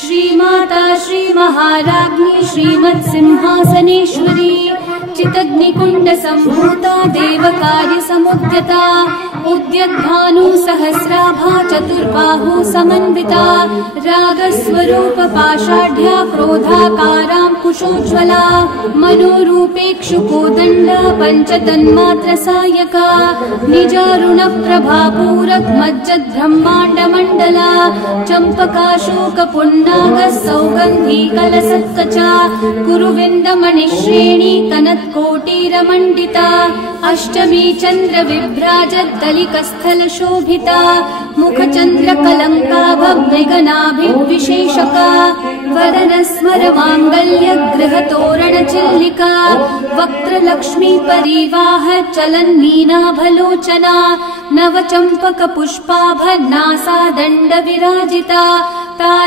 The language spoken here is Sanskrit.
श्रीमाता श्रीमहाराज्ञी श्रीमत्सिंहासनेश्वरी चितग्निकुण्ड सम्भूता देवकार्य समुद्यता उद्यद्भानु सहस्राभा चतुर्बाहु समन्विता रागस्वरूप पाषाढ्या क्रोधाकारां कुशोज्ज्वला मनोरूपेक्षुकोदण्ड पञ्चतन्मात्र सायका निजारुण प्रभापूरक मज्जद् ब्रह्माण्ड मण्डला चम्पकाशोक पुन्नाग सौगन्धी कलसत्कचा कुरुविन्दमणिश्रेणी कनत्कोटिरमण्डिता अष्टमी चन्द्र विभ्राजद्दलिकस्थल शोभिता मुखचन्द्र कलङ्काभमृगनाभिविशेषका वरनस्मर माङ्गल्य गृहतोरण चिल्लिका वक्त्रलक्ष्मी परिवाह चलन्नीनाभलोचना नवचम्पक पुष्पाभ नासा दण्ड विराजिता तारा